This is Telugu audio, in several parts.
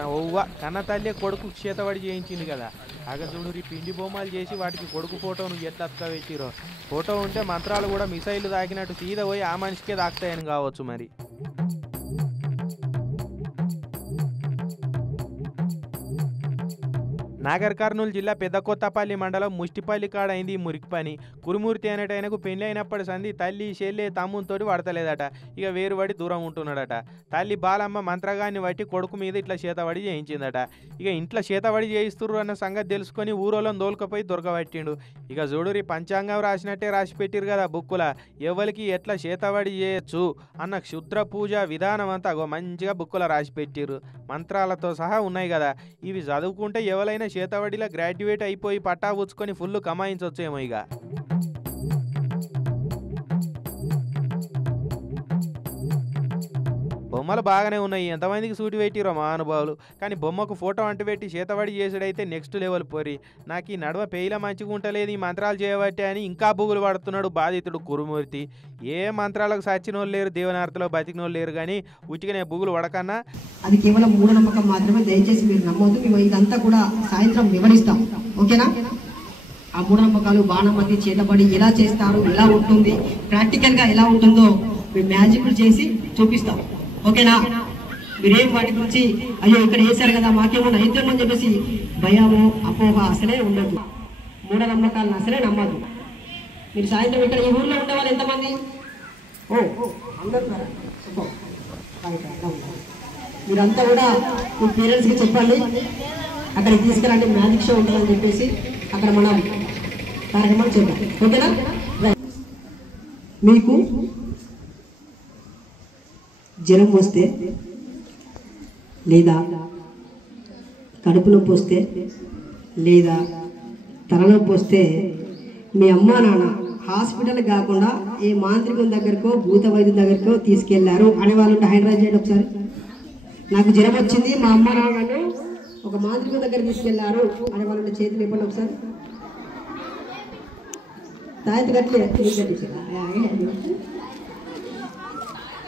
ఓవ్వ కన్న తల్లి కొడుకు చేతబడి చేయించింది కదా. చూడు పిండి బొమ్మలు చేసి వాటికి కొడుకు ఫోటో నువ్వు ఎట్లా పెట్టిరో. ఫోటో ఉంటే మంత్రాలు కూడా మిసైలు తాకినట్టు సీదా పోయి ఆ మనిషికే తాకుతాయని కావచ్చు మరి. నాగర్ కర్నూలు జిల్లా పెద్దకొత్తపల్లి మండలం ముష్టిపల్లి కాడ అయింది ఈ మురికి పని. కురుమూర్తి అనేటైనకు పెళ్లి అయినప్పటి సంది తల్లి చెల్లె తమ్మునితోటి పడతలేదట. ఇక వేరుపడి దూరం ఉంటున్నాడట. తల్లి బాలమ్మ మంత్రగాన్ని బట్టి కొడుకు మీద ఇట్లా చేతబడి చేయించిందట. ఇక ఇంట్లో చేతబడి చేయిస్తుర్రు అన్న సంగతి తెలుసుకొని ఊరోళ్ళని దోలుకపోయి దొరకబట్టిండు. ఇక చూడురి పంచాంగం రాసినట్టే రాసి పెట్టిరు కదా బుక్కుల. ఎవరికి ఎట్లా చేతబడి చేయొచ్చు అన్న క్షుద్ర పూజ విధానం అంతా మంచిగా బుక్కుల రాసి పెట్టిర్రు. మంత్రాలతో సహా ఉన్నాయి కదా. ఇవి చదువుకుంటే ఎవరైనా చేతబడిలా గ్రాడ్యుయేట్ అయిపోయి పట్టా పుచ్చుకొని ఫుల్ కమాయించవచ్చేమో. ఇక బొమ్మలు బాగానే ఉన్నాయి, ఎంతమందికి సూటి పెట్టిరో మహానుభావులు. కానీ బొమ్మకు ఫోటో అంటు పెట్టి చేతబడి చేసుడైతే నెక్స్ట్ లెవెల్ పోరి. నాకు ఈ నడవ పేయిలా మంచిగా ఉంటలేదు ఈ మంత్రాలు చేయబట్టే అని ఇంకా బుగులు పడుతున్నాడు బాధితుడు కురుమూర్తి. ఏ మంత్రాలకు సచ్చినోళ్ళు లేరు, దేవనార్తలో బతికినోళ్ళు లేరు, కానీ ఉట్టిగానే బుగులు పడకన్నా అది కేవలం మూఢనమ్మకం మాత్రమే. దయచేసి మీరు నమ్మొద్దు. మేము ఇదంతా కూడా సాయంత్రం వివరిస్తాం, ఓకేనా? ఆ మూఢనమ్మకాలు బాణమతి చేతబడి ఎలా చేస్తారు, ఎలా ఉంటుంది, ప్రాక్టికల్గా ఎలా ఉంటుందో మేము మ్యాజిక్లు చేసి చూపిస్తాం, ఓకేనా? మీరేం వాటి గురించి అయ్యో ఇక్కడ వేశారు కదా మాకేమో అయితేమని చెప్పేసి భయము అపోహ అసలే ఉండదు. మూఢనమ్మకాలను అసలే నమ్మదు. మీరు సాయంత్రం ఇక్కడ ఈ ఊర్లో ఉండే వాళ్ళు ఎంతమంది? మీరంతా కూడా మీ పేరెంట్స్కి చెప్పండి, అక్కడికి తీసుకురండి, మ్యాజిక్ షో ఉంటుందని చెప్పేసి అక్కడ మనం కార్యక్రమాలు చేద్దాం, ఓకేనా? మీకు జ్వరం వస్తే లేదా కడుపు నొప్పి వస్తే లేదా తలనొప్పి వస్తే మీ అమ్మా నాన్న హాస్పిటల్ కాకుండా ఏ మాంత్రికం దగ్గరకో భూత వైద్యం దగ్గరకో తీసుకెళ్లారు అనే వాళ్ళు హైదరాబాద్ చేయండి ఒకసారి. నాకు జ్వరం వచ్చింది, మా అమ్మ నాన్నను ఒక మాంత్రికం దగ్గర తీసుకెళ్లారు అనే వాళ్ళు చేతులు ఇవ్వండి ఒకసారి. తాయెత్తు కట్టలేదు,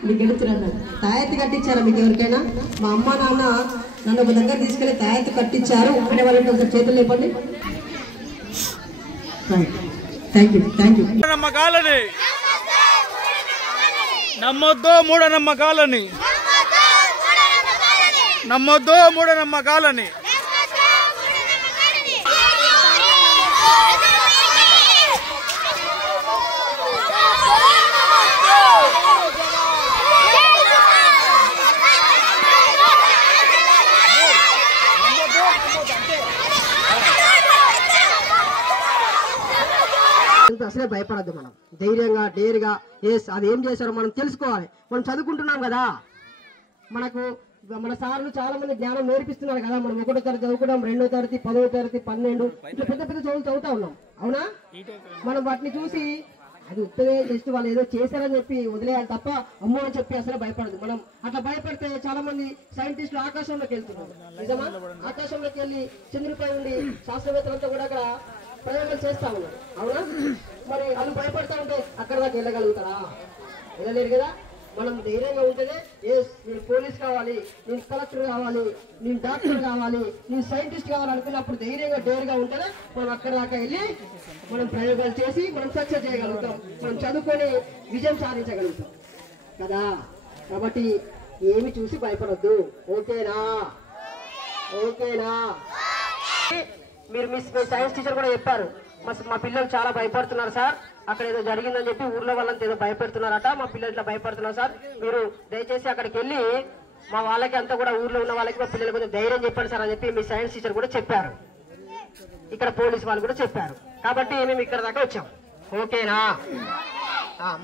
మీకు ఎడుతున్నారు. తాయెత్తు కట్టించారా మీకు ఎవరికైనా? మా అమ్మ నాన్న నన్ను ఒక దగ్గర తీసుకెళ్ళి తాయెత్తు కట్టించారు అనే వాళ్ళంటే ఒకసారి చేతులు లేపండి. Thank you, thank you. నమ్మకాలని నమ్మొద్దు, మూఢనమ్మకాలని నమ్మొద్దు, మూఢనమ్మకాలని. అసలే భయపడద్దు. మనం ధైర్యంగా డేర్గా అది ఏం చేశారో మనం తెలుసుకోవాలి. మనం చదువుకుంటున్నాం కదా, మనకు మన సార్లు చాలా మంది జ్ఞానం నేర్పిస్తున్నారు కదా. మనం 1వ తరగతి చదువుకున్నాం, 2వ తరగతి, 10వ తరగతి, 12 ఇట్లా పెద్ద పెద్ద చదువులు చదువుతా ఉన్నాం, అవునా? మనం వాటిని చూసి అది ఉత్తరే జస్ట్ వాళ్ళు ఏదో చేశారని చెప్పి వదిలేయాలి తప్ప అమ్మో అని చెప్పి అసలు భయపడదు. మనం అట్లా భయపడితే చాలా మంది సైంటిస్టులు ఆకాశంలోకి వెళ్తున్నారు, నిజమా? ఆకాశంలోకి వెళ్ళి చంద్రుడిపై ఉండి శాస్త్రవేత్తలంతా కూడా అక్కడ ప్రయోగాలు చేస్తా ఉన్నారు, అవునా? మరి వాళ్ళు భయపడతా ఉంటే అక్కడ దాకా వెళ్ళగలుగుతారా? వెళ్ళలేరు కదా. మనం ధైర్యంగా ఉంటేనే నేను పోలీస్ కావాలి, నేను కలెక్టర్ కావాలి, నేను డాక్టర్ కావాలి, నేను సైంటిస్ట్ కావాలి అనుకున్నప్పుడు ధైర్యంగా డేర్గా ఉంటేనే మనం అక్కడ దాకా వెళ్ళి మనం ప్రయోగాలు చేసి మనం సక్సెస్ చేయగలుగుతాం, మనం చదువుకొని విజయం సాధించగలుగుతాం కదా. కాబట్టి ఏమి చూసి భయపడొద్దు, ఓకేనా? ఓకేనా? మీరు మీ సైన్స్ టీచర్ కూడా చెప్పారు, మా పిల్లలు చాలా భయపడుతున్నారు సార్, అక్కడ ఏదో జరిగిందని చెప్పి ఊర్లో వాళ్ళంతా ఏదో భయపెడుతున్నారట, మా పిల్లలు ఇట్లా భయపడుతున్నారు సార్, మీరు దయచేసి అక్కడికి వెళ్ళి మా వాళ్ళకి అంతా కూడా ఊర్లో ఉన్న వాళ్ళకి మా పిల్లలు కొంచెం ధైర్యం చెప్పండి సార్ అని చెప్పి మీ సైన్స్ టీచర్ కూడా చెప్పారు, ఇక్కడ పోలీస్ వాళ్ళు కూడా చెప్పారు. కాబట్టి మేము ఇక్కడ దాకా వచ్చాం, ఓకేనా?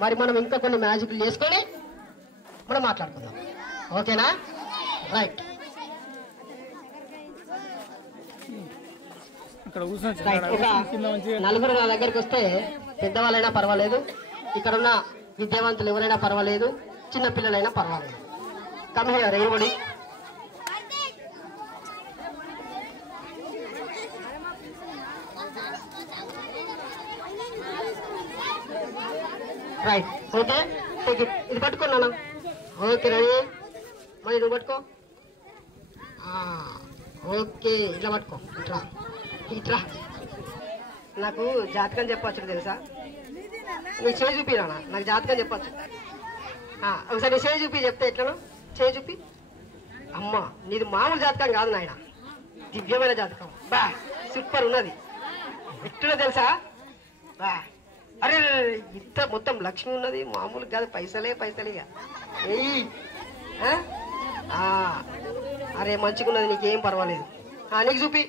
మరి మనం ఇంకా కొన్ని మ్యాజిక్లు చేసుకొని మనం మాట్లాడుకుందాం, ఓకేనా? రైట్. నలుగురు నా దగ్గరికి వస్తే పెద్దవాళ్ళైనా పర్వాలేదు, ఇక్కడ ఉన్న విద్యావంతులు ఎవరైనా పర్వాలేదు, చిన్న పిల్లలైనా పర్వాలేదు. Come here everybody. Right, okay, ఇది పట్టుకున్నాను, ఓకే రెడీ. మరి నువ్వు పట్టుకో. ఓకే ఇట్లా పట్టుకో ఇట్లా ఇట్లా నాకు జాతకం చెప్పచ్చు తెలుసా నీ చేయి చూపిరా నాకు జాతకం చెప్పచ్చు ఒకసారి నీ చేయి చూపి చెప్తే ఎట్లను చేయి చూపి అమ్మా నీది మామూలు జాతకం కాదు నాయన దివ్యమైన జాతకం బా సూపర్ ఉన్నది ఎట్లా తెలుసా బా అరే ఇంత మొత్తం లక్ష్మి ఉన్నది మామూలు కాదు పైసలే ఇక ఏయ్ అరే మంచిగున్నది నీకేం పర్వాలేదు నీకు చూపి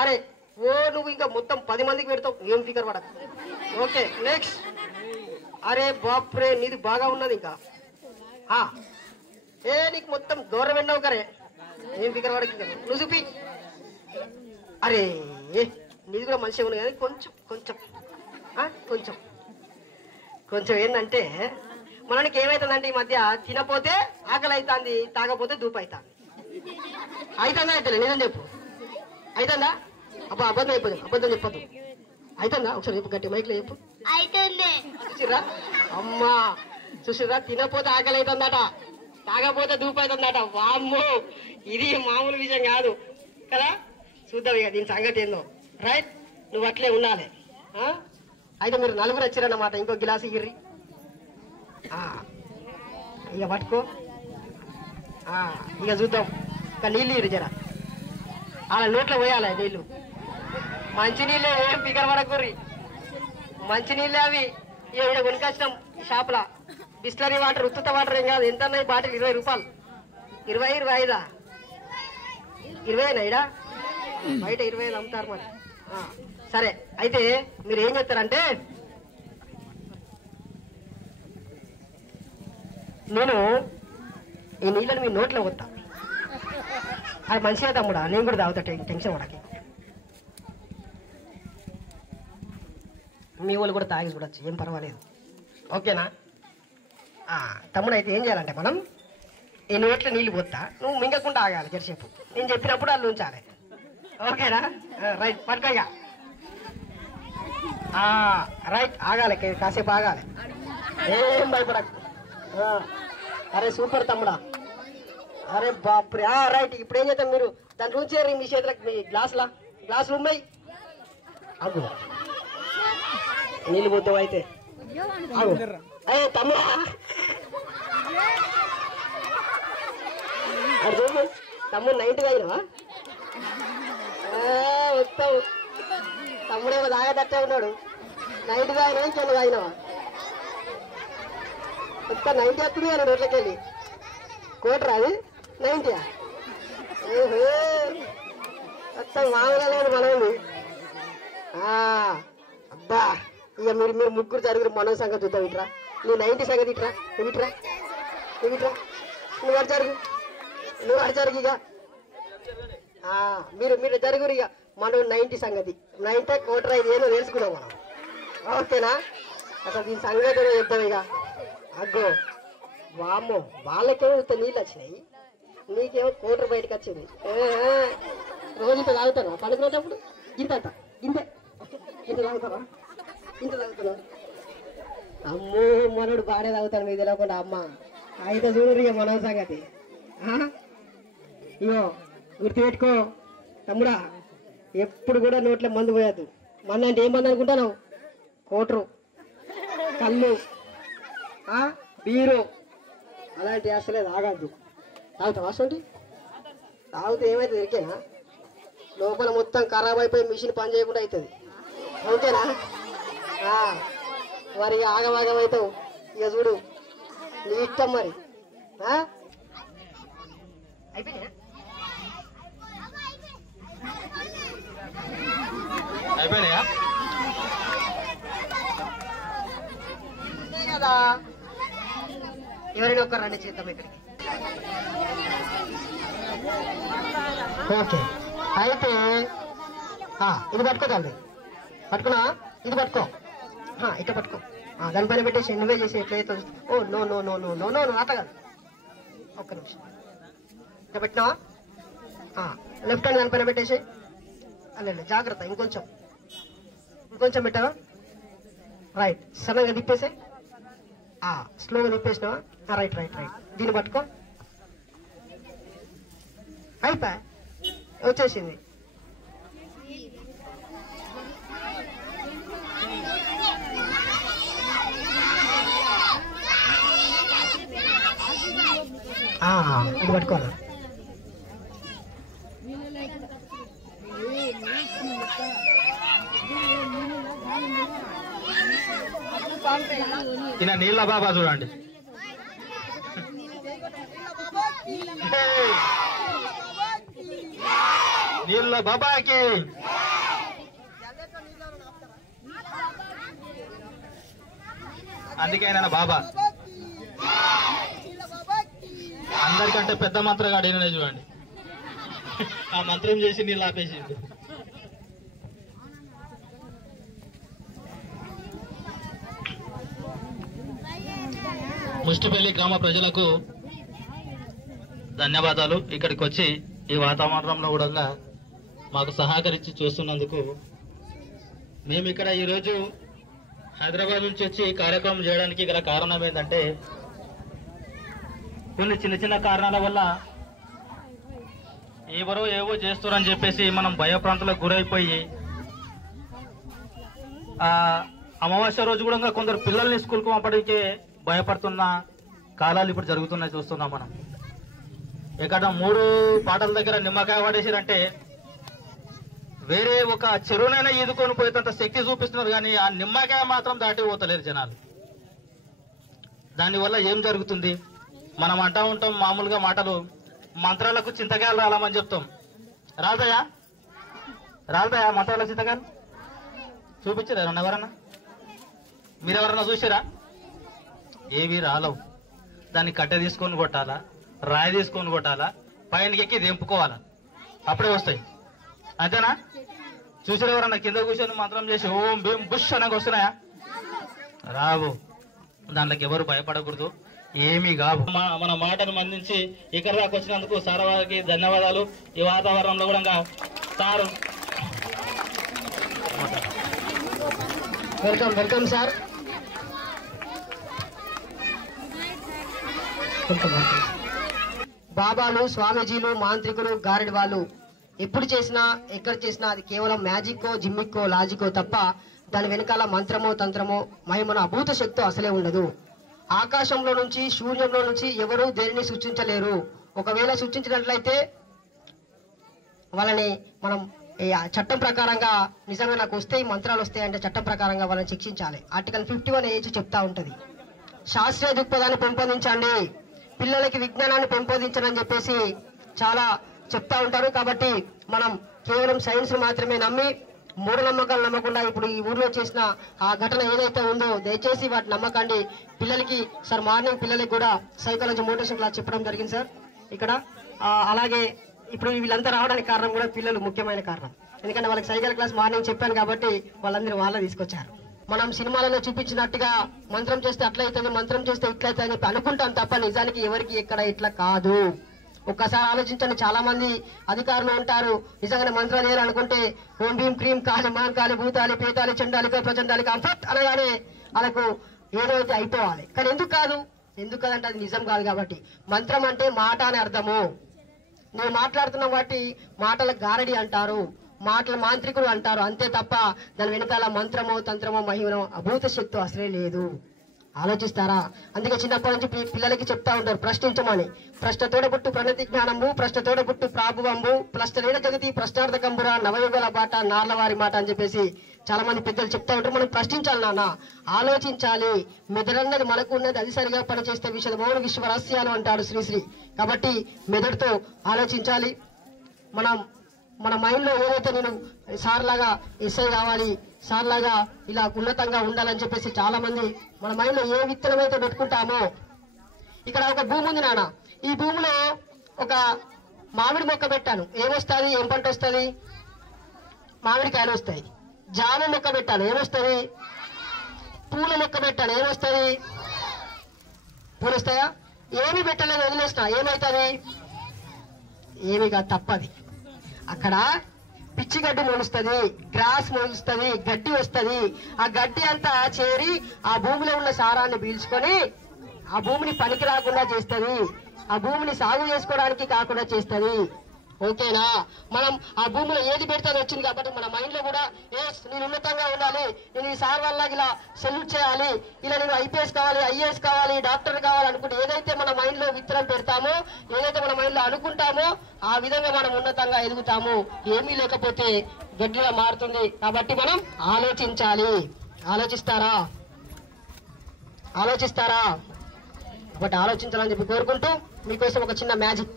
అరే ఓ నువ్వు ఇంకా మొత్తం 10 మందికి పెడతావు ఏం ఫికర్ పడక ఓకే నెక్స్ట్ అరే బాప్రే నీది బాగా ఉన్నది ఇంకా నీకు మొత్తం గౌరవం కరే ఏం ఫికర్ పడక నువ్వు చూపి అరే నీది కూడా మంచిగా ఉంది కానీ కొంచెం ఏంటంటే మనకి ఏమైతుందంటే ఈ మధ్య తినపోతే ఆకలి అవుతుంది తాగపోతే దూపు అవుతుంది అవుతుందా అయితే నిజం చెప్పు అవుతుందా అబ్బా అబద్ధం చెప్పద్దు అవుతుందా ఒకసారి చెప్పు గట్టి మైక్లో చెప్పు చూసిరా అమ్మా చూసిరా తినపోతే ఆకలి అవుతుందట తాగపోతే దూపు అవుతుందట వామ్మో ఇది మామూలు విషయం కాదు కదా చూద్దాం ఇక దీని సంగతి ఏందో రైట్ నువ్వు అట్లే ఉండాలి అయితే మీరు 4 వచ్చారన్నమాట ఇంకో గిలాసు ఇర్రి ఇక పట్టుకో ఇక చూద్దాం ఇక నీళ్ళు ఇరు జర అలా నోట్లో పోయాలి నీళ్ళు మంచినీళ్ళే ఏం పిగర్ పడకూర్రి మంచినీళ్ళే అవి ఇక్కడ కొనుకొచ్చినాం షాప్లా బిస్లరీ వాటర్ ఉత్తుత వాటర్ ఏం కాదు ఎంత ఉన్నాయి బాటిల్ 20 రూపాయలు 25 ఇడా బయట 25 అమ్ముతారు మరి సరే అయితే మీరు ఏం చేస్తారంటే నేను ఈ నీళ్ళని మీ నోట్లో వస్తా అది మంచిగా తమ్ముడా నేను కూడా తాగుతా టెన్షన్ పడకి మీ వాళ్ళు కూడా తాగి చూడొచ్చు ఏం పర్వాలేదు ఓకేనా తమ్ముడు అయితే ఏం చేయాలంటే మనం ఈ నోట్లో నీళ్ళు పోతా నువ్వు మింగకుండా ఆగాలి జరసేపు నేను చెప్పినప్పుడు వాళ్ళు ఉంచాలి ఓకేనా రైట్ పట్టుకోగా రైట్ ఆగాలి కాసేపు ఆగాలి ఏం భయపడకు అరే సూపర్ తమ్ముడా అరే బాప్రే రైట్ ఇప్పుడు ఏం చేద్దాం మీరు దాని ఉంచేరి మీ చేతులకు మీ గ్లాసులు ఉన్నాయి అగు నీళ్ళు పోతావు అయితే అయ్యే తమ్ముడా అది చూపు తమ్ముడు 90 అయినవా వస్తావు తమ్ముడేమో తాగేటట్టే ఉన్నాడు 90 అయినా ఇంకెన్ని తాగినవా మొత్తం 90 వస్తుంది అన్నాడు రోడ్లకెళ్ళి కోటరా అది 90 ఓహో మొత్తం మామూలుగా లేదు మనది అబ్బా ఇక మీరు ముగ్గురు జరుగురు మన సంగతి చూద్దాం ఇట్రా నువ్వు 90 సంగతి ఇట్రా నువ్వు అటు జరుగు ఇక మీరు జరుగురు ఇక మనం 90 సంగతి 90 కోటరా ఇది ఏదో తెలుసుకున్నాం మనం ఓకేనా అసలు దీని సంగతి చెప్తాం ఇక అగ్గో వామ్మో వాళ్ళకేమో నీళ్ళు వచ్చినాయి నీకేమో కోటర్ బయటకు వచ్చింది రోజు ఇంత తాగుతారా పడుకునేటప్పుడు ఇంతే ఇంత తాగుతారా అమ్మో మనోడు బాగానే తాగుతాడు మీకు తెలియకుండా అమ్మ అయితే చూడరు ఇక మన సంగతి ఇగో గుర్తుపెట్టుకో తమ్ముడా ఎప్పుడు కూడా నోట్లో మందు పోయద్దు మన అంటే ఏం మంది అనుకుంటాను కోటరు కళ్ళు బీరు అలాంటి అసలే తాగద్దు తాగుతావా అసలు తాగితే ఏమైతుంది ఇరికేనా లోపల మొత్తం ఖరాబ్ అయిపోయి మిషన్ పని చేయకుండా అవుతుంది ఓకేనా మరి ఆగమాగం అవుతావు ఇక చూడు నీ ఇష్టం మరి అయిపోయినాయా కదా ఎవరైనా ఒక్కరు రండి చేద్దాం ఇక్కడికి ఓకే అయితే ఇది పట్టుకో తల్లి పట్టుకున్నా ఇది పట్టుకో ఇట్లా పట్టుకో దానిపైన పెట్టేసి నువ్వే చేసి ఎట్లయితే oh no no no no no no no అట్లా కాదు ఒక్క నిమిషం ఇట్లా పెట్టినావా లెఫ్ట్ హ్యాండ్ దానిపైన పెట్టేసి అల్లె జాగ్రత్త ఇంకొంచెం పెట్టావా రైట్ సన్నగా తిప్పేసే స్లోగా తిప్పేసినావా రైట్ దీన్ని పట్టుకో అయిపోయా వచ్చేసింది. ఇది పట్టుకోవాలి. ఈయన నీళ్ళ బాబా చూడండి. నీళ్ళ బాబాకి అందుకే ఆయన బాబా. అందరికంటే పెద్ద మంత్రగాడు ఈయననే చూడండి. ఆ మంత్రం చేసి నీళ్ళు ఆపేసిండు. ముష్టిపల్లి గ్రామ ప్రజలకు ధన్యవాదాలు. ఇక్కడికి వచ్చి ఈ వాతావరణంలో కూడా మాకు సహకరించి చూస్తున్నందుకు. మేము ఇక్కడ ఈరోజు హైదరాబాద్ నుంచి వచ్చి కార్యక్రమం చేయడానికి గల కారణం ఏంటంటే, కొన్ని చిన్న చిన్న కారణాల వల్ల ఎవరో ఏవో చేస్తారని చెప్పేసి మనం భయప్రాంతాలకు గురైపోయి అమావాస్య రోజు కూడా కొందరు పిల్లల్ని స్కూల్కి పంపడానికే భయపడుతున్న కాలాలు ఇప్పుడు జరుగుతున్నాయి, చూస్తున్నాం మనం. ఇక్కడ 3 పాటల దగ్గర నిమ్మకాయ పడేసారంటే వేరే ఒక చెరువునైనా ఈదుకొని పోయేంత శక్తి చూపిస్తున్నారు, కానీ ఆ నిమ్మకాయ మాత్రం దాటి పోతలేరు జనాలు. దానివల్ల ఏం జరుగుతుంది? మనం అంటా ఉంటాం మామూలుగా మాటలు, మంత్రాలకు చింతకాయలు రాలమని చెప్తాం. రాదయా మంత్రాలకు చింతకాయలు చూపించారా ఎవరన్నా? మీరెవరన్నా చూసారా? ఏవి రాలవు. దాన్ని కట్టె తీసుకొని కొట్టాలా, రాయి తీసుకొని కొట్టాలా, పైనకి ఎక్కి దింపుకోవాలా, అప్పుడే వస్తాయి. అంతేనా? చూసారు ఎవరన్నా? కింద కూర్చొని మంత్రం చేసి ఓం భీం బుష్ అనగా వస్తున్నాయా? రావు. దాంట్లోకి ఎవరు భయపడకూడదు, ఏమీ కావు. మన మాటను మందించి ఇక్కడ దాకా వచ్చినందుకు సార్ వారికి ధన్యవాదాలు. ఈ వాతావరణంలో కూడా సార్ వెల్కమ్ సార్. బాబాలు, స్వామీజీలు, మాంత్రికులు, గారెడి వాళ్ళు ఎప్పుడు చేసినా ఎక్కడ చేసినా అది కేవలం మ్యాజిక్కో, జిమ్మిక్కో, లాజికో తప్ప దాని వెనకాల మంత్రమో, తంత్రమో, మహిమను అభూత శక్తి అసలే ఉండదు. ఆకాశంలో నుంచి, శూన్యంలో నుంచి ఎవరూ దేనిని సృష్టించలేరు. ఒకవేళ సృష్టించినట్లయితే వాళ్ళని మనం చట్టం ప్రకారంగా నిజంగా నాకు వస్తే ఈ మంత్రాలు వస్తాయంటే చట్టం ప్రకారంగా వాళ్ళని శిక్షించాలి. ఆర్టికల్ 51 ఏజ్ చెప్తా ఉంటది. శాస్త్రీయ దృక్పథాన్ని పెంపొందించండి, పిల్లలకి విజ్ఞానాన్ని పెంపొందించని చెప్పేసి చాలా చెప్తా ఉంటారు. కాబట్టి మనం కేవలం సైన్స్ మాత్రమే నమ్మి మూఢనమ్మకాలు నమ్మకుండా ఇప్పుడు ఈ ఊర్లో చేసిన ఆ ఘటన ఏదైతే ఉందో దయచేసి వాటి నమ్మకండి. పిల్లలకి సార్ మార్నింగ్ పిల్లలకి కూడా సైకాలజీ మోటివేషన్ క్లాస్ చెప్పడం జరిగింది సార్ ఇక్కడ. అలాగే ఇప్పుడు వీళ్ళంతా రావడానికి కారణం కూడా పిల్లలు ముఖ్యమైన కారణం. ఎందుకంటే వాళ్ళకి సైకిల్ క్లాస్ మార్నింగ్ చెప్పాను కాబట్టి వాళ్ళందరూ వాళ్ళే తీసుకొచ్చారు. మనం సినిమాలలో చూపించినట్టుగా మంత్రం చేస్తే అట్లయితుంది, మంత్రం చేస్తే ఇట్లయితే అని చెప్పి అనుకుంటాం తప్ప నిజానికి ఎవరికి ఎక్కడ ఇట్లా కాదు. ఒక్కసారి ఆలోచించండి. చాలా మంది అధికారులు ఉంటారు, నిజంగానే మంత్రాలు చేయాలనుకుంటే ఓం భీం క్రీం కాలి మాం కాలి భూతాలి పేతాలి చండాలిక ప్రచండాలిక అంఫట్ అనగానే వాళ్ళకు ఏదైతే అయిపోవాలి. కానీ ఎందుకు కాదు? ఎందుకు కాదంటే అది నిజం కాదు. కాబట్టి మంత్రం అంటే మాట అని అర్థము. నేను మాట్లాడుతున్న వాటి మాటల గారడి అంటారు, మాటల మాంత్రికుడు అంటారు, అంతే తప్ప దాని వెనకాల మంత్రమో, తంత్రమో, మహిమనో అభూత శక్తి అసలే లేదు. ఆలోచిస్తారా? అందుకే చిన్నప్పటి నుంచి పిల్లలకి చెప్తా ఉంటారు ప్రశ్నించమని. ప్రశ్న తోడబుట్టు ప్రణతి జ్ఞానంబు, ప్రశ్న తోడబుట్టు ప్రాభువంబు, ప్రశ్న లేన జగతి ప్రశ్నార్థకంబుర నవయుగల బాట నార్లవారి మాట అని చెప్పేసి చాలా మంది పెద్దలు చెప్తా ఉంటారు. మనం ప్రశ్నించాలి నాన్న, ఆలోచించాలి. మెదడన్నది మనకు ఉన్నది, అది సరిగా పనిచేస్తే విషయం మౌన విశ్వరహస్యాలు అంటాడు శ్రీశ్రీ. కాబట్టి మెదడుతో ఆలోచించాలి. మన మైండ్ లో ఏదైతే నేను సార్ లాగా ఎస్ఐ కావాలి, సార్ లాగా ఇలా ఉన్నతంగా ఉండాలని చెప్పేసి చాలా మంది మన మైండ్ లో ఏ విత్తనం అయితే పెట్టుకుంటామో. ఇక్కడ ఒక భూమి ఉంది నాన్న, ఈ భూమిలో ఒక మామిడి మొక్క పెట్టాను, ఏమొస్తుంది? ఏం పంట వస్తుంది? మామిడికాయలు వస్తాయి. జామ మొక్క పెట్టాను, ఏమొస్తుంది? పూల మొక్క పెట్టాను, ఏమొస్తుంది? పూలు వస్తాయా? ఏమి పెట్టలేదు, వదిలేస్తా, ఏమవుతుంది? ఏమి కాదు, తప్పది. అక్కడ పిచ్చిగడ్డి మొలుస్తుంది, గ్రాస్ మొలుస్తుంది, గడ్డి వస్తుంది. ఆ గడ్డి అంతా చేరి ఆ భూమిలో ఉన్న సారాన్ని పీల్చుకొని ఆ భూమిని పనికి రాకుండా చేస్తుంది, ఆ భూమిని సాగు చేసుకోవడానికి కాకుండా చేస్తుంది. ఓకేనా? మనం ఆ భూమిలో ఏది పెడితే అది వచ్చింది కాబట్టి మన మైండ్ లో కూడా నేను ఉన్నతంగా ఉండాలి, నేను ఈ సార్ వల్ల ఇలా సెల్యూట్ చేయాలి, ఇలా నేను ఐపీఎస్ కావాలి, ఐఏఎస్ కావాలి, డాక్టర్ కావాలి అనుకుంటే ఏదైతే మన మైండ్ లో విత్తనం పెడతామో, ఏదైతే మన మైండ్ లో అనుకుంటామో ఆ విధంగా మనం ఉన్నతంగా ఎదుగుతాము. ఏమీ లేకపోతే గడ్డిగా మారుతుంది. కాబట్టి మనం ఆలోచించాలి. ఆలోచిస్తారా? కాబట్టి ఆలోచించాలని చెప్పి కోరుకుంటూ మీకోసం ఒక చిన్న మ్యాజిక్.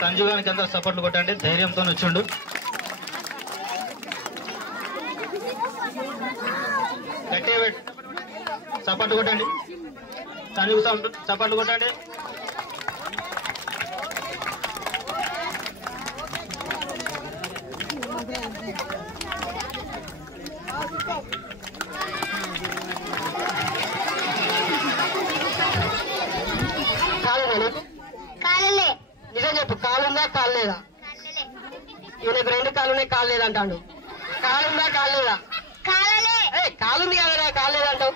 సంజు గారికి అందరూ సపోర్ట్లు కొట్టండి. ధైర్యంతో వచ్చిండు. గట్టిగా పెట్టు, సపోర్ట్లు కొట్టండి. సంజు సపోర్ట్లు కొట్టండి. నిజం చెప్పు, కాలుందా కాలు లేదా? ఈయనకు 2 కాళ్ళు ఉన్నాయి, కాలు లేదంటాడు. కాలుందా కాలు లేదా? కాలుంది కదా, కాలు లేదంటావు.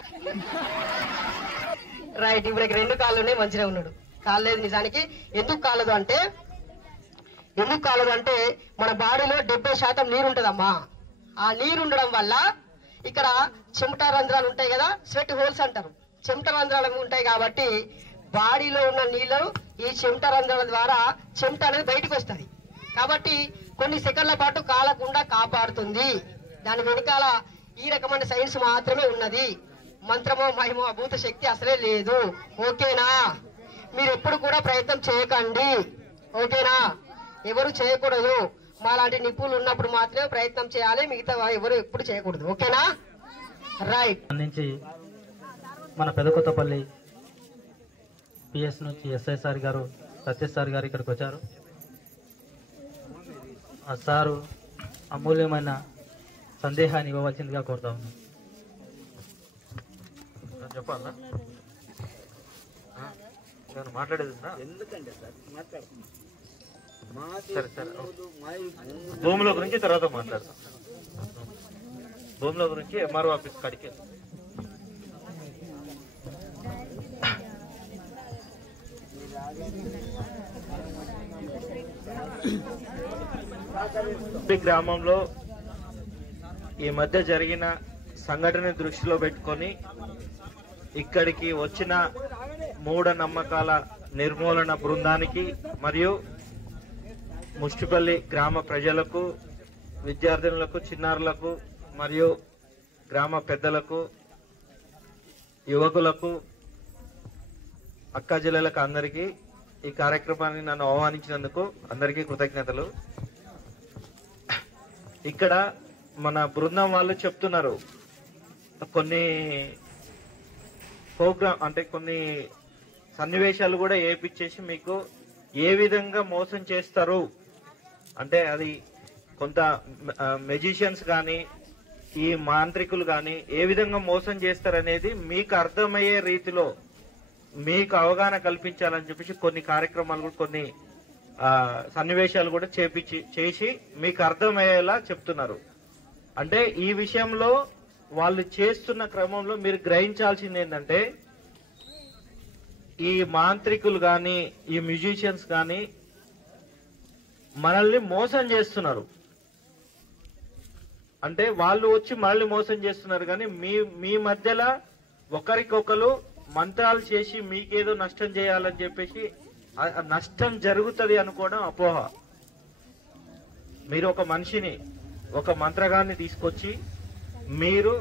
రైట్, ఇప్పుడు 2 కాళ్ళు ఉన్నాయి, మంచిగా ఉన్నాడు. కాలు లేదు. నిజానికి ఎందుకు కాలదు అంటే మన బాడీలో 70% నీరు ఉంటదమ్మా. ఆ నీరు ఉండడం వల్ల ఇక్కడ చెమట రంధ్రాలు ఉంటాయి కదా, స్వెట్ హోల్స్ అంటారు. చెమట రంధ్రాలు ఉంటాయి కాబట్టి బాడీలో ఉన్న నీళ్లు ఈ చెమట రంధ్రాల ద్వారా చెమట అనేది బయటకు వస్తుంది. కాబట్టి కొన్ని సెకండ్ల పాటు కాలకుండా కాపాడుతుంది. దాని వెనకాల ఈ రకమైన సైన్స్ మాత్రమే ఉన్నది. మంత్రమో మహిమో అభూత శక్తి అసలే లేదు. ఓకేనా? మీరు ఎప్పుడు కూడా ప్రయత్నం చేయకండి. ఓకేనా? ఎవరు చేయకూడదు. మాలాంటి నిపుణులు ఉన్నప్పుడు మాత్రమే ప్రయత్నం చేయాలి, మిగతా ఎవరు ఎప్పుడు చేయకూడదు. ఓకేనా? రైట్. నుంచి మన పెదకొత్తపల్లి పిఎస్ నుంచి ఎస్ఐ సార్ గారు, సత్యసార్ సార్ గారు ఇక్కడికి వచ్చారు. ఆ సారు అమూల్యమైన సందేహాన్ని ఇవ్వవలసిందిగా కోరుతా ఉన్నాను. చెప్పాలా? నేను మాట్లాడేది ఎందుకంటే సార్ సరే సరే, భూముల గురించి తర్వాత మాట్లాడతాం. భూముల గురించి ఎంఆర్ఓ ఆఫీస్ కాడికి గ్రామంలో ఈ మధ్య జరిగిన సంఘటన దృష్టిలో పెట్టుకొని ఇక్కడికి వచ్చిన మూఢనమ్మకాల నిర్మూలన బృందానికి మరియు ముష్టిపల్లి గ్రామ ప్రజలకు, విద్యార్థినులకు, చిన్నారులకు మరియు గ్రామ పెద్దలకు, యువకులకు, అక్క జిల్లాలకు అందరికీ ఈ కార్యక్రమాన్ని నన్ను ఆహ్వానించినందుకు అందరికీ కృతజ్ఞతలు. ఇక్కడ మన బృందం వాళ్ళు చెప్తున్నారు కొన్ని ప్రోగ్రామ్ అంటే కొన్ని సన్నివేశాలు కూడా ఏపిచ్చేసి మీకు ఏ విధంగా మోసం చేస్తారు అంటే అది కొంత మెజిషియన్స్ కానీ ఈ మాంత్రికులు కానీ ఏ విధంగా మోసం చేస్తారనేది మీకు అర్థమయ్యే రీతిలో మీకు అవగాహన కల్పించాలని చెప్పేసి కొన్ని కార్యక్రమాలు కూడా కొన్ని సన్నివేశాలు కూడా చేసి మీకు అర్థమయ్యేలా చెప్తున్నారు. అంటే ఈ విషయంలో వాళ్ళు చేస్తున్న క్రమంలో మీరు గ్రహించాల్సింది ఏంటంటే ఈ మాంత్రికులు కానీ ఈ మ్యూజిషియన్స్ కానీ మనల్ని మోసం చేస్తున్నారు. అంటే వాళ్ళు వచ్చి మనల్ని మోసం చేస్తున్నారు కానీ మీ మధ్యలో ఒకరికొకరు మంత్రాలు చేసి మీకేదో నష్టం చేయాలని చెప్పేసి నష్టం జరుగుతుంది అనుకోవడం అపోహ. మీరు ఒక మనిషిని, ఒక మంత్రగాన్ని తీసుకొచ్చి మీరు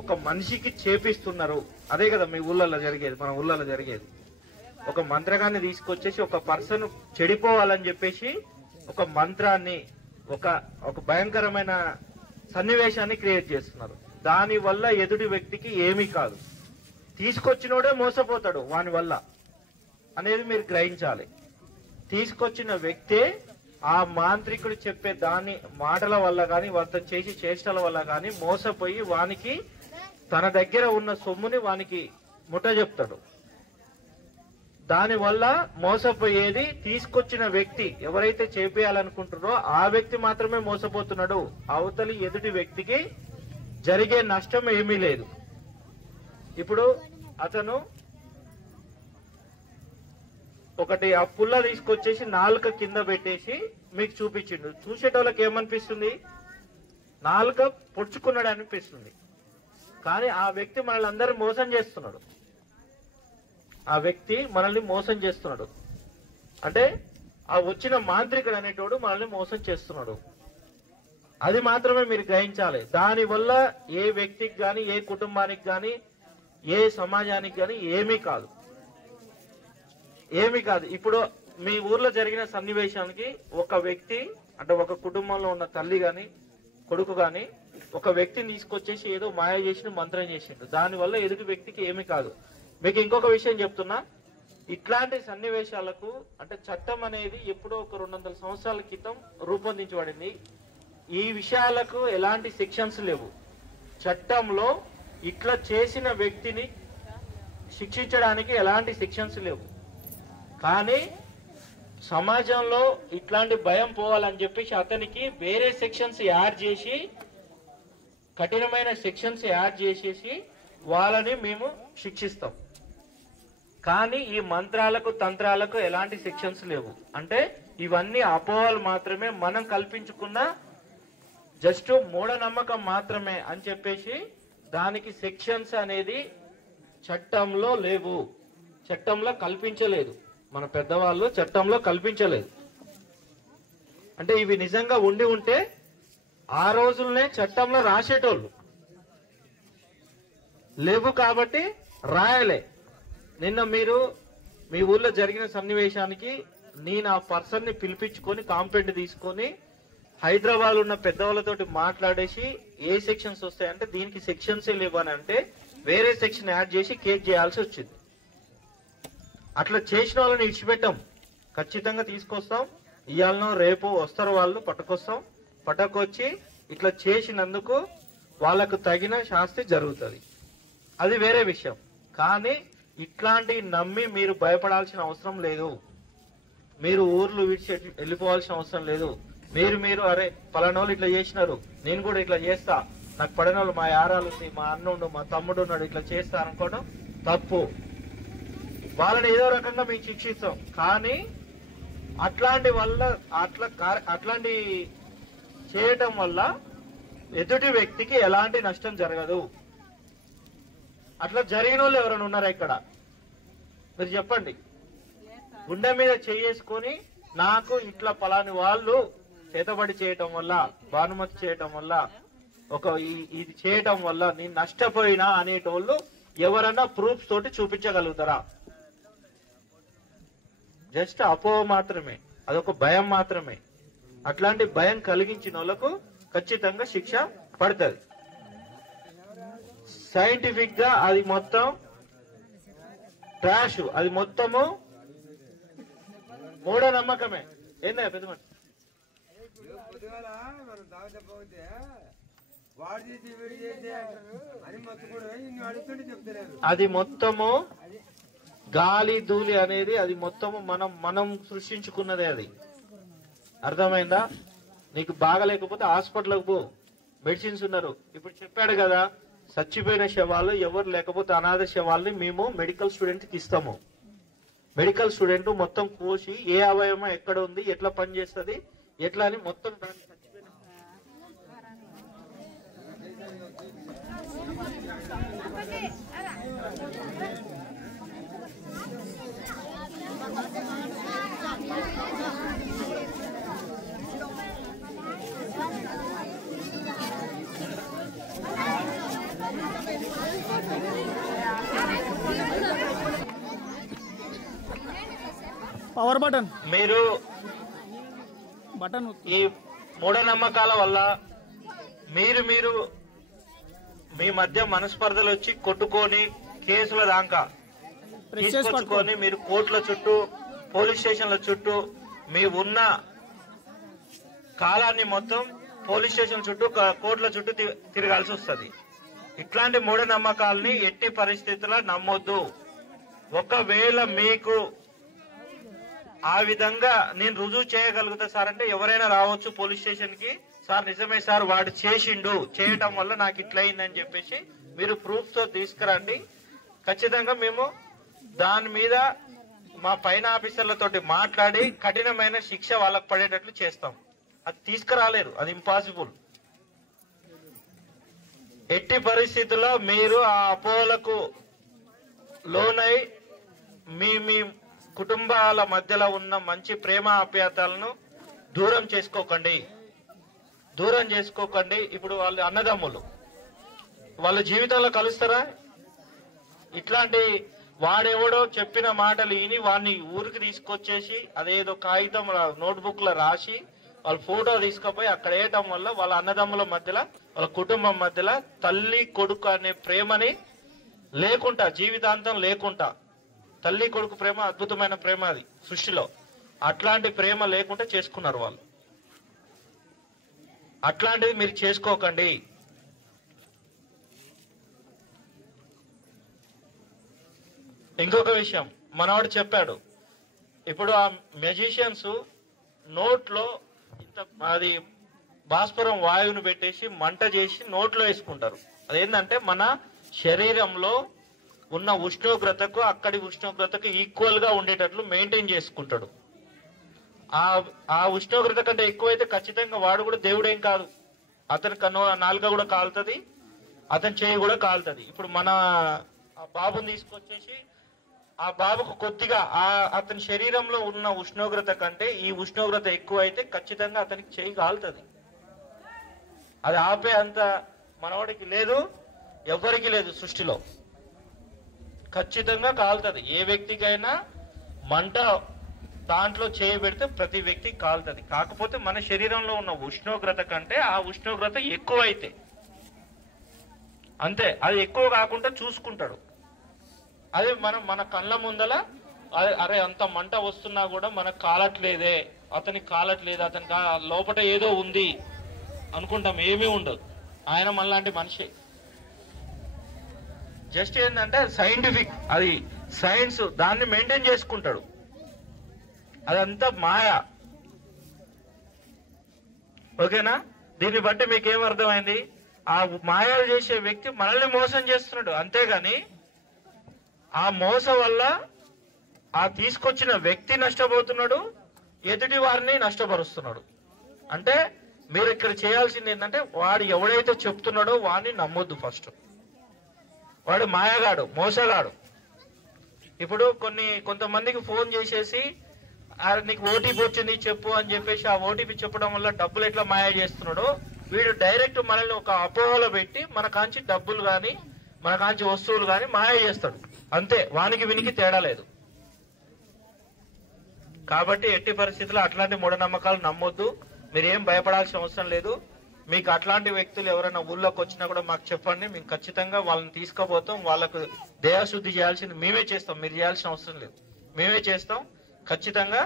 ఒక మనిషికి చేపిస్తున్నారు. అదే కదా మీ ఊళ్ళల్లో జరిగేది, మన ఊళ్ళల్లో జరిగేది. ఒక మంత్రగాన్ని తీసుకొచ్చేసి ఒక పర్సన్ చెడిపోవాలని చెప్పేసి ఒక మంత్రాన్ని ఒక భయంకరమైన సన్నివేశాన్ని క్రియేట్ చేస్తున్నారు. దాని వల్ల ఎదుటి వ్యక్తికి ఏమీ కాదు, తీసుకొచ్చినోడే మోసపోతాడు వాని వల్ల అనేది మీరు గ్రహించాలి. తీసుకొచ్చిన వ్యక్తే ఆ మాంత్రికుడు చెప్పే దాని మాటల వల్ల కానీ వారితో చేసి చేష్టల వల్ల కానీ మోసపోయి వానికి తన దగ్గర ఉన్న సొమ్ముని వానికి ముట్ట చెప్తాడు. దానివల్ల మోసపోయేది తీసుకొచ్చిన వ్యక్తి, ఎవరైతే చేపేయాలనుకుంటున్నారో ఆ వ్యక్తి మాత్రమే మోసపోతున్నాడు. అవతలి ఎదుటి వ్యక్తికి జరిగే నష్టం ఏమీ లేదు. ఇప్పుడు అతను ఒకటి ఆ పుల్ల తీసుకొచ్చేసి నాలుక కింద పెట్టేసి మీకు చూపించిండు. చూసేటోళ్ళకి ఏమనిపిస్తుంది? నాలుక పొడుచుకున్నాడు అనిపిస్తుంది. కానీ ఆ వ్యక్తి మనల్ని అందరూ మోసం చేస్తున్నాడు. ఆ వ్యక్తి మనల్ని మోసం చేస్తున్నాడు. అంటే ఆ వచ్చిన మాంత్రికుడు అనేటోడు మనల్ని మోసం చేస్తున్నాడు. అది మాత్రమే మీరు గ్రహించాలి. దానివల్ల ఏ వ్యక్తికి గాని, ఏ కుటుంబానికి గాని, ఏ సమాజానికి గాని ఏమీ కాదు. ఇప్పుడు మీ ఊర్లో జరిగిన సన్నివేశానికి ఒక వ్యక్తి, అంటే ఒక కుటుంబంలో ఉన్న తల్లి గాని కొడుకు గాని ఒక వ్యక్తిని తీసుకొచ్చేసి ఏదో మాయ చేసి మంత్రం చేసిండు. దానివల్ల ఎదుటి వ్యక్తికి ఏమీ కాదు. మీకు ఇంకొక విషయం చెప్తున్నా, ఇట్లాంటి సన్నివేశాలకు అంటే చట్టం అనేది ఎప్పుడో ఒక 200 సంవత్సరాల క్రితం రూపొందించబడింది. ఈ విషయాలకు ఎలాంటి సెక్షన్స్ లేవు. చట్టంలో ఇట్లా చేసిన వ్యక్తిని శిక్షించడానికి ఎలాంటి సెక్షన్స్ లేవు. కానీ సమాజంలో ఇట్లాంటి భయం పోవాలని చెప్పేసి అతనికి వేరే సెక్షన్స్ యాడ్ చేసి, కఠినమైన సెక్షన్స్ యాడ్ చేసేసి వాళ్ళని మేము శిక్షిస్తాం. కానీ ఈ మంత్రాలకు తంత్రాలకు ఎలాంటి సెక్షన్స్ లేవు. అంటే ఇవన్నీ అపోహలు మాత్రమే, మనం కల్పించుకున్న జస్ట్ మూఢనమ్మకం మాత్రమే అని చెప్పేసి దానికి సెక్షన్స్ అనేది చట్టంలో లేవు, చట్టంలో కల్పించలేదు. మన పెద్దవాళ్ళు చట్టంలో కల్పించలేదు. అంటే ఇవి నిజంగా ఉండి ఉంటే ఆ రోజులనే చట్టంలో రాసేటోళ్ళు, లేవు కాబట్టి రాయలే. నిన్న మీరు మీ ఊర్లో జరిగిన సన్నివేశానికి నేను ఆ పర్సన్ ని పిలిపించుకొని కాంప్లైంట్ తీసుకొని హైదరాబాద్ ఉన్న పెద్దవాళ్ళతోటి మాట్లాడేసి ఏ సెక్షన్స్ వస్తాయంటే దీనికి సెక్షన్స్ లేవని అంటే వేరే సెక్షన్ యాడ్ చేసి కేక్ చేయాల్సి వచ్చింది. అట్లా చేసిన వాళ్ళని ఇడిచిపెట్టాం, ఖచ్చితంగా తీసుకొస్తాం. ఇవాళనో రేపు వస్తారు వాళ్ళు, పట్టుకొచ్చి ఇట్లా చేసినందుకు వాళ్ళకు తగిన శాస్తి జరుగుతుంది. అది వేరే విషయం. కానీ ఇట్లాంటి నమ్మి మీరు భయపడాల్సిన అవసరం లేదు. మీరు ఊర్లు విడిచి వెళ్ళిపోవాల్సిన అవసరం లేదు. మీరు అరే పలానోళ్ళు ఇట్లా చేసినారు, నేను కూడా ఇట్లా చేస్తా, నాకు పడినోళ్ళు మా యారాలు ఉంది, మా అన్నుండు, మా తమ్ముడు ఉన్నాడు, ఇట్లా చేస్తా అనుకోవడం తప్పు. వాళ్ళని ఏదో రకంగా మేము శిక్షిస్తాం. కానీ అట్లాంటి చేయటం వల్ల ఎదుటి వ్యక్తికి ఎలాంటి నష్టం జరగదు. అట్లా జరిగిన వాళ్ళు ఎవరైనా ఉన్నారా ఇక్కడ? మీరు చెప్పండి. గుండె మీద చేసుకొని నాకు ఇట్లా పలాని వాళ్ళు చేతబడి చేయటం వల్ల, భానుమతి చేయటం వల్ల, ఇది చేయటం వల్ల నేను నష్టపోయినా అనేటోళ్ళు ఎవరన్నా ప్రూఫ్స్ తోటి చూపించగలుగుతారా? జస్ట్ అపోహ మాత్రమే, అదొక భయం మాత్రమే. అట్లాంటి భయం కలిగించిన వాళ్ళకు ఖచ్చితంగా శిక్ష పడుతుంది. సైంటిఫిక్ గా అది మొత్తం ట్రాష్, అది మొత్తము మూఢనమ్మకమే. ఏందా పెద్ద మనిషి? అది మొత్తము గాలి ధూళి అనేది అది మొత్తము మనం సృష్టించుకున్నదే. అది అర్థమైందా? నీకు బాగలేకపోతే హాస్పిటల్కి పో, మెడిసిన్స్ ఉన్నారు. ఇప్పుడు చెప్పాడు కదా, చచ్చిపోయిన శవాలు ఎవరు లేకపోతే అనాథ శవాల్ని మేము మెడికల్ స్టూడెంట్ కి ఇస్తాము. మెడికల్ స్టూడెంట్ మొత్తం కోసి ఏ అవయవం ఎక్కడ ఉంది, ఎట్లా పనిచేస్తుంది, ఎట్లా అని మొత్తం దాన్ని పవర్ బటన్ మీరు ఈ మూఢనమ్మకాల వల్ల మీరు మీ మధ్య మనస్పర్ధలు వచ్చి కొట్టుకొని కేసుల దాకా తీసుకొచ్చుకొని మీరు కోర్టుల చుట్టూ, పోలీస్ స్టేషన్ల చుట్టూ మీ ఉన్న కాలాన్ని మొత్తం పోలీస్ స్టేషన్ చుట్టూ కోర్టుల చుట్టూ తిరగాల్సి వస్తుంది. ఇట్లాంటి మూఢనమ్మకాలని ఎట్టి పరిస్థితుల్లో నమ్మొద్దు. ఒకవేళ మీకు ఆ విధంగా నేను రుజువు చేయగలుగుతా సార్ అంటే ఎవరైనా రావచ్చు పోలీస్ స్టేషన్ కి, సార్ నిజమే సార్ వాడు చేసిండు, చేయటం వల్ల నాకు ఇట్లా అయిందని చెప్పేసి మీరు ప్రూఫ్ తో తీసుకురండి. ఖచ్చితంగా మేము దాని మీద మా పైన ఆఫీసర్లతోటి మాట్లాడి కఠినమైన శిక్ష వాళ్ళకు పడేటట్లు చేస్తాం. అది తీసుకురాలేరు, అది ఇంపాసిబుల్. ఎట్టి పరిస్థితుల్లో మీరు ఆ అపోహలకు లోనై మీ మీ కుటుంబాల మధ్యలో ఉన్న మంచి ప్రేమ ఆప్యాయతలను దూరం చేసుకోకండి. ఇప్పుడు వాళ్ళు అన్నదమ్ములు వాళ్ళ జీవితంలో కలుస్తారా? ఇట్లాంటి వాడెవడో చెప్పిన మాటలు విని వాడిని ఊరికి తీసుకొచ్చేసి అదేదో కాగితం నోట్బుక్ లో రాసి వాళ్ళ ఫోటో తీసుకుపోయి అక్కడ వేయటం వల్ల వాళ్ళ అన్నదమ్ముల మధ్యలో వాళ్ళ కుటుంబం మధ్యలో తల్లి కొడుకు అనే ప్రేమని లేకుండా, జీవితాంతం లేకుండా, తల్లి కొడుకు ప్రేమ అద్భుతమైన ప్రేమ అది సృష్టిలో, అట్లాంటి ప్రేమ లేకుండా చేసుకున్నారు వాళ్ళు. అట్లాంటిది మీరు చేసుకోకండి. ఇంకొక విషయం మనవాడు చెప్పాడు, ఇప్పుడు ఆ మెజిషియన్స్ నోట్లో ఇంత అది భాస్వరం వాయువును పెట్టేసి మంట చేసి నోట్లో వేసుకుంటారు. అదేంటంటే మన శరీరంలో ఉన్న ఉష్ణోగ్రతకు అక్కడి ఉష్ణోగ్రతకు ఈక్వల్ గా ఉండేటట్లు మెయింటైన్ చేసుకుంటాడు. ఆ ఉష్ణోగ్రత కంటే ఎక్కువైతే ఖచ్చితంగా వాడు కూడా దేవుడేం కాదు, అతని నాలుక కూడా కాలుతుంది, అతని చేయి కూడా కాలుతుంది. ఇప్పుడు మన బాబుని తీసుకొచ్చేసి ఆ బాబుకు కొద్దిగా అతని శరీరంలో ఉన్న ఉష్ణోగ్రత కంటే ఈ ఉష్ణోగ్రత ఎక్కువ అయితే ఖచ్చితంగా అతనికి చేయి కాలుతుంది. అది ఆపే అంత మనవాడికి లేదు, ఎవరికి లేదు సృష్టిలో. ఖచ్చితంగా కాలుతుంది. ఏ వ్యక్తికైనా మంట దాంట్లో చేయబెడితే ప్రతి వ్యక్తి కాలుతుంది. కాకపోతే మన శరీరంలో ఉన్న ఉష్ణోగ్రత కంటే ఆ ఉష్ణోగ్రత ఎక్కువ అయితే అంతే, అది ఎక్కువ కాకుండా చూసుకుంటాడు. అదే మనం మన కళ్ళ ముందల అరే అంత మంట వస్తున్నా కూడా మనకు కాలట్లేదే, అతనికి కాలట్లేదు, అతనికి లోపల ఏదో ఉంది అనుకుంటాం. ఏమీ ఉండదు, ఆయన మనలాంటి మనిషి. జస్ట్ ఏంటంటే సైంటిఫిక్, అది సైన్స్ దాన్ని మెయింటైన్ చేసుకుంటాడు. అదంతా మాయ. ఓకేనా? దీన్ని బట్టి మీకేం అర్థమైంది? ఆ మాయాలు చేసే వ్యక్తి మనల్ని మోసం చేస్తున్నాడు, అంతేగాని ఆ మోసం వల్ల ఆ తీసుకొచ్చిన వ్యక్తి నష్టపోతున్నాడు, ఎదుటి వారిని నష్టపరుస్తున్నాడు. అంటే మీరు ఇక్కడ చేయాల్సింది ఏంటంటే వాడు ఎవడైతే చెప్తున్నాడో వాడిని నమ్మొద్దు. ఫస్ట్ వాడు మాయగాడు, మోసగాడు. ఇప్పుడు కొంతమందికి ఫోన్ చేసేసి నీకు ఓటీపీ వచ్చింది చెప్పు అని చెప్పేసి ఆ ఓటీపీ చెప్పడం వల్ల డబ్బులు ఎట్లా మాయ చేస్తున్నాడో వీడు డైరెక్ట్ మనల్ని ఒక అపోహలో పెట్టి మన కాంచి డబ్బులు కానీ మన కాంచి వస్తువులు కానీ మాయ చేస్తాడు. అంతే, వానికి వినికి తేడా లేదు. కాబట్టి ఎట్టి పరిస్థితుల్లో అట్లాంటి మూఢనమ్మకాలు నమ్మొద్దు. మీరేం భయపడాల్సిన అవసరం లేదు. మీకు అట్లాంటి వ్యక్తులు ఎవరైనా ఊళ్ళోకి వచ్చినా కూడా మాకు చెప్పండి, మేము ఖచ్చితంగా వాళ్ళని తీసుకుపోతాం. వాళ్ళకు దేహశుద్ధి చేయాల్సింది మేమే చేస్తాం, మీరు చేయాల్సిన అవసరం లేదు, మేమే చేస్తాం. ఖచ్చితంగా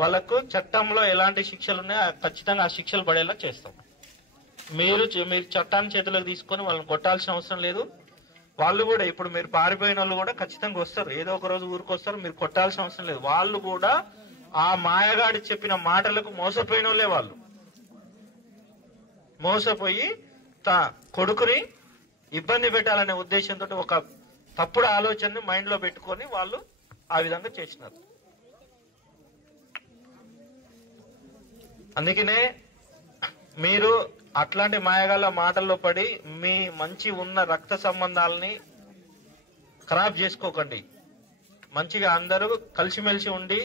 వాళ్ళకు చట్టంలో ఎలాంటి శిక్షలు ఉన్నాయో ఖచ్చితంగా ఆ శిక్షలు పడేలా చేస్తాం. మీరు చట్టాన్ని చేతులకు తీసుకొని వాళ్ళని కొట్టాల్సిన అవసరం లేదు. వాళ్ళు కూడా ఇప్పుడు మీరు పారిపోయిన వాళ్ళు కూడా ఖచ్చితంగా వస్తారు, ఏదో ఒక రోజు ఊరికి వస్తారు. మీరు కొట్టాల్సిన అవసరం లేదు. వాళ్ళు కూడా ఆ మాయగాడి చెప్పిన మాటలకు మోసపోయిన వాళ్ళే. వాళ్ళు మోసపోయి కొడుకుని ఇబ్బంది పెట్టాలనే ఉద్దేశంతో ఒక తప్పుడు ఆలోచనని మైండ్ లో పెట్టుకొని వాళ్ళు ఆ విధంగా చేసినారు. అందుకనే మీరు అట్లాంటి మాయగాళ్ళ మాటల్లో పడి మీ మంచి ఉన్న రక్త సంబంధాలని ఖరాబ్ చేసుకోకండి. మంచిగా అందరూ కలిసిమెలిసి ఉండి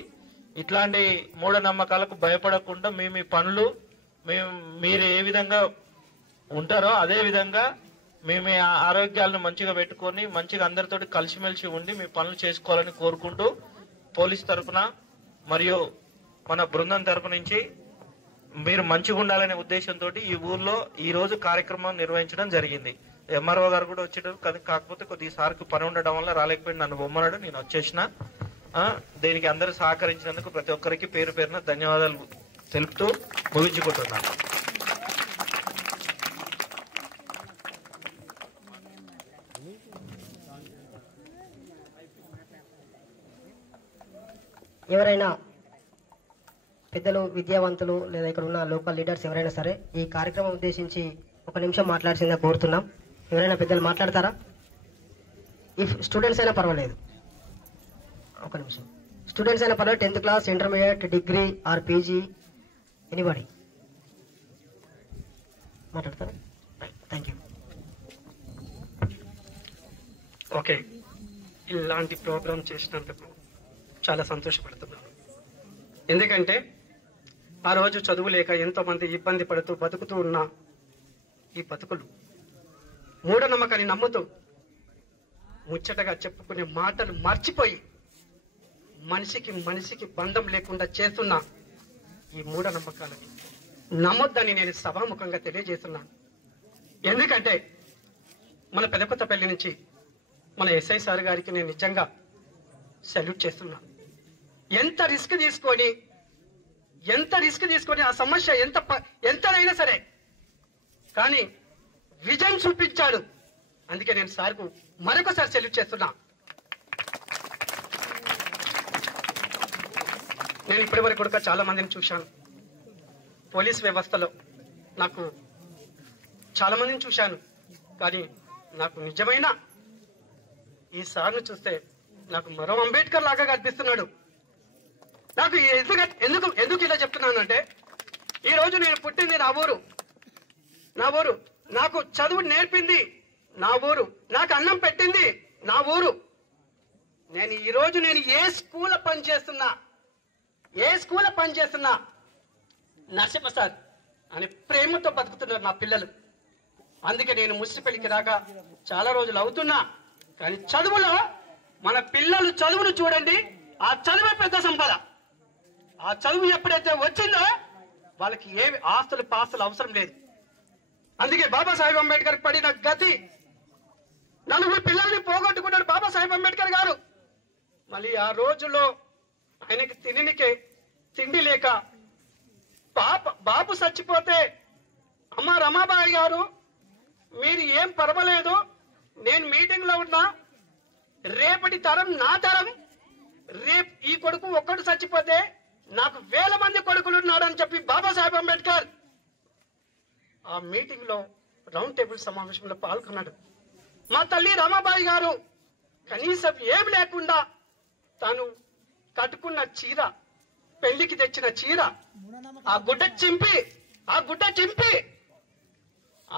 ఇట్లాంటి మూఢనమ్మకాలకు భయపడకుండా మీ పనులు మీరు ఏ విధంగా ఉంటారో అదే విధంగా మీ ఆరోగ్యాలను మంచిగా పెట్టుకొని మంచిగా అందరితోటి కలిసిమెలిసి ఉండి మీ పనులు చేసుకోవాలని కోరుకుంటూ పోలీస్ తరఫున మరియు మన బృందం తరఫు నుంచి మీరు మంచిగా ఉండాలనే ఉద్దేశంతో ఈ ఊర్లో ఈ రోజు కార్యక్రమం నిర్వహించడం జరిగింది. ఎంఆర్ఓ గారు కూడా వచ్చేటారు, కాకపోతే కొద్దిసారికి పని ఉండడం వల్ల రాలేకపోయింది. నన్ను బొమ్మనాడు, నేను వచ్చేసిన. దీనికి అందరూ సహకరించినందుకు ప్రతి ఒక్కరికి పేరు పేరున ధన్యవాదాలు తెలుపుతూ ముగించుకుంటున్నాను. ఎవరైనా పెద్దలు, విద్యావంతులు లేదా ఇక్కడ ఉన్న లోకల్ లీడర్స్ ఎవరైనా సరే ఈ కార్యక్రమం ఉద్దేశించి 1 నిమిషం మాట్లాడాల్సిందిగా కోరుతున్నాం. ఎవరైనా పెద్దలు మాట్లాడతారా? ఇఫ్ స్టూడెంట్స్ అయినా పర్వాలేదు, 1 నిమిషం. స్టూడెంట్స్ అయినా పర్వాలేదు, 10th class, intermediate, degree or PG, anybody మాట్లాడతారా? Thank you. ఓకే, ఇలాంటి ప్రోగ్రాం చేసినందుకు చాలా సంతోషపడుతున్నాను. ఎందుకంటే ఆ రోజు చదువు లేక ఎంతోమంది ఇబ్బంది పడుతూ బతుకుతూ ఉన్న ఈ బతుకులు మూఢనమ్మకాన్ని నమ్ముతూ ముచ్చటగా చెప్పుకునే మాటలు మర్చిపోయి మనిషికి బంధం లేకుండా చేస్తున్న ఈ మూఢనమ్మకాలని నమ్మొద్దని నేను సభాముఖంగా తెలియజేస్తున్నాను. ఎందుకంటే మన పెదకొత్తపల్లి నుంచి మన ఎస్ఐ సార్ గారికి నేను నిజంగా సెల్యూట్ చేస్తున్నాను. ఎంత రిస్క్ తీసుకొని ఆ సమస్య ఎంతైనా సరే కానీ విజన్ చూపించాడు. అందుకే నేను సార్కు మరొకసారి సెల్యూట్ చేస్తున్నా. నేను ఇప్పటి వరకు కూడా చాలా మందిని చూశాను పోలీస్ వ్యవస్థలో, నాకు చాలా మందిని చూశాను. కానీ నాకు నిజమైన ఈ సార్ను చూస్తే నాకు మరో అంబేద్కర్ లాగా కనిపిస్తున్నాడు. నాకు ఎందుకు ఇలా చెప్తున్నానంటే, ఈ రోజు నేను పుట్టింది నా ఊరు, నాకు చదువు నేర్పింది నా ఊరు, నాకు అన్నం పెట్టింది నా ఊరు. నేను ఈ రోజు ఏ స్కూల్ పనిచేస్తున్నా నరసింహసార్ అని ప్రేమతో బతుకుతున్నారు నా పిల్లలు. అందుకే నేను మున్సిపల్లికి రాక చాలా రోజులు అవుతున్నా. కానీ చదువులో మన పిల్లలు చదువును చూడండి, ఆ చదువే పెద్ద సంపద. ఆ చదువు ఎప్పుడైతే వచ్చిందో వాళ్ళకి ఏమి ఆస్తులు పాస్తులు అవసరం లేదు. అందుకే బాబాసాహెబ్ అంబేద్కర్ పడిన గతి, 4 పిల్లల్ని పోగొట్టుకున్నాడు బాబాసాహెబ్ అంబేద్కర్ గారు. మళ్ళీ ఆ రోజుల్లో ఆయనకి తిండి లేక బాబు చచ్చిపోతే, అమ్మ రమాబాయి గారు మీరు ఏం పర్వాలేదు, నేను మీటింగ్ లో ఉన్నా, రేపటి తరం నా తరం, రేపు ఈ కొడుకు ఒక్కడు చచ్చిపోతే నాకు 1000 మంది కొడుకులు ఉన్నాడని చెప్పి బాబాసాహెబ్ అంబేద్కర్ ఆ మీటింగ్ లో రౌండ్ టేబుల్ సమావేశంలో పాల్గొన్నాడు. మా తల్లి రమాబాయి గారు కనీసం ఏం లేకుండా తాను కట్టుకున్న చీర, పెళ్లికి తెచ్చిన చీర, ఆ గుడ్డ చింపి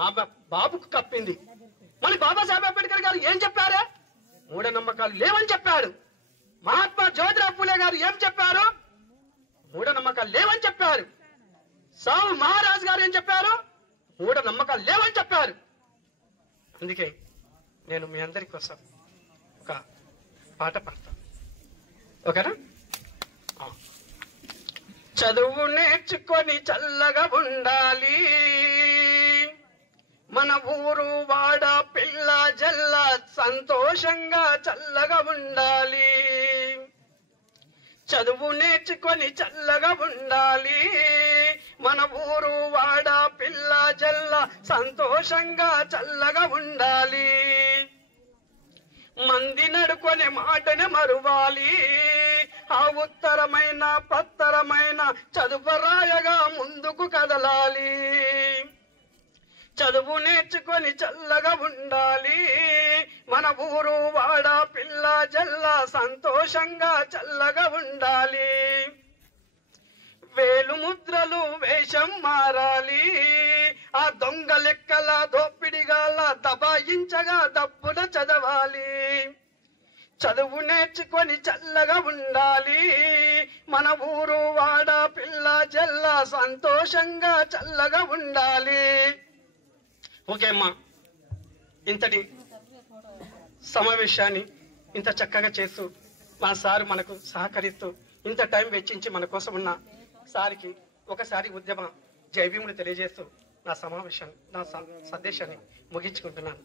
ఆమె బాబుకు కప్పింది. మళ్ళీ బాబాసాహెబ్ అంబేద్కర్ గారు ఏం చెప్పారు? మూఢనమ్మకాలు లేవని చెప్పారు. మహాత్మా జ్యోతిరావు ఫూలే గారు ఏం చెప్పారు? మూఢనమ్మకాలు లేవని చెప్పారు. సావు మహారాజ్ గారు ఏం చెప్పారు? మూఢనమ్మకాలు లేవని చెప్పారు. అందుకే నేను మీ అందరి కోసం ఒక పాట పాడతాను, ఓకేనా? చదువు నేర్చుకొని చల్లగా ఉండాలి, మన ఊరు వాడ పిల్ల జల్ల సంతోషంగా చల్లగా ఉండాలి. చదువు నేర్చుకొని చల్లగా ఉండాలి, మన ఊరు వాడ పిల్ల జల్ల సంతోషంగా చల్లగా ఉండాలి. మంది నడుకొని మాటనే మరువాలి, ఆ ఉత్తరమైన పత్తరమైన చదువు రాయగా ముందుకు కదలాలి. చదువు నేర్చుకొని చల్లగా ఉండాలి, మన ఊరు వాడ పిల్ల జల్ల సంతోషంగా చల్లగా ఉండాలి. వేలు ముద్రలు వేషం మారాలి, ఆ దొంగ లెక్కల దోపిడిగాల దబాయించగా డబ్బున చదవాలి. చదువు నేర్చుకొని చల్లగా ఉండాలి, మన ఊరు వాడ పిల్ల జల్ల సంతోషంగా చల్లగా ఉండాలి. ఓకే అమ్మా, ఇంతటి సమావేశాన్ని ఇంత చక్కగా చేస్తూ మా సారు మనకు సహకరిస్తూ ఇంత టైం వెచ్చించి మన కోసం ఉన్న సారికి ఒకసారి ఉద్యమ జై భీములు తెలియజేస్తూ నా సందేశాన్ని ముగించుకుంటున్నాను.